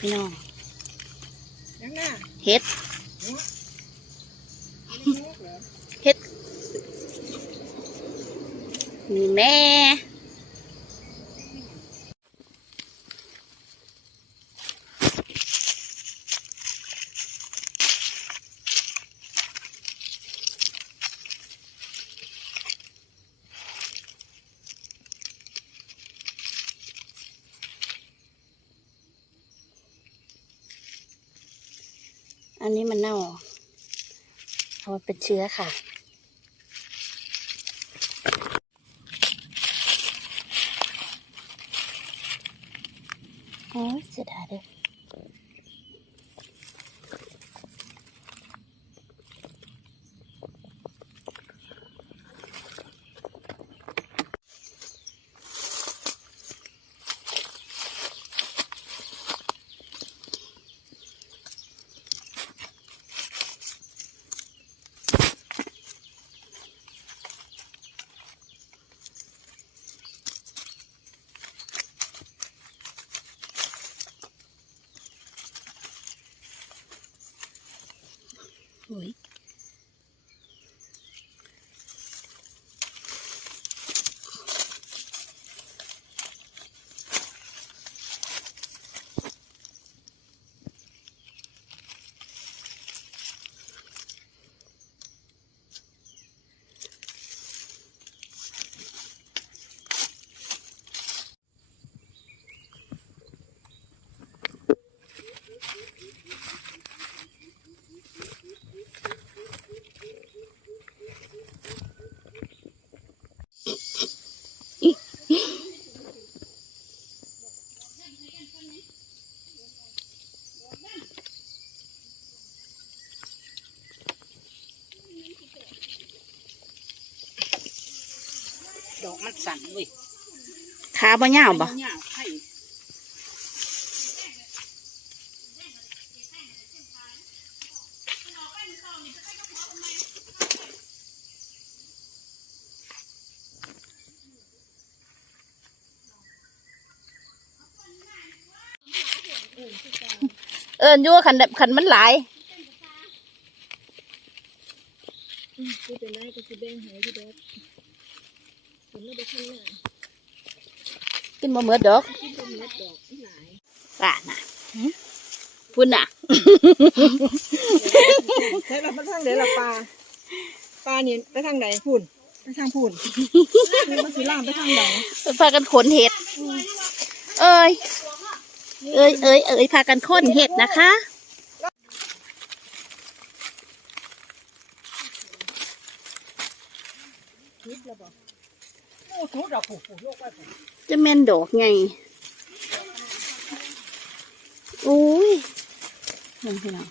พี่น้องยังหน้าเฮ็ดเฮ็ดนี่แม่ อันนี้มันเน่าเพราะเป็นเชื้อค่ะ โอ้เสียดายเลย โอกมันสั่นเว้ยขาบ่ยาวบ่ยาวไข่เอิญยู่วขันขันมันหลายกูจะได้ก็จะแบ่งให้พี่เดอ กผมไม่ได้ขึ้นหน้ากินบ่เหมือดดอกคิดว่าเม็ดดอกหลายป่าน่ะพุ่นน่ะใช่เราไปทางไหนล่ะปลาปลานี่ไปทางไหนพุ่นไปทางพุ่นนี่มันสีล่างไปทางไหนพากันขนเห็ด เอ้ยเอ้ยเอ้ยเอ้ยพากันขนเห็ดนะคะโอ้ ทุดอกผูกผูกโยกไปผูกจะแม่นดอกไงอุ้ยนั่นพี่น้อง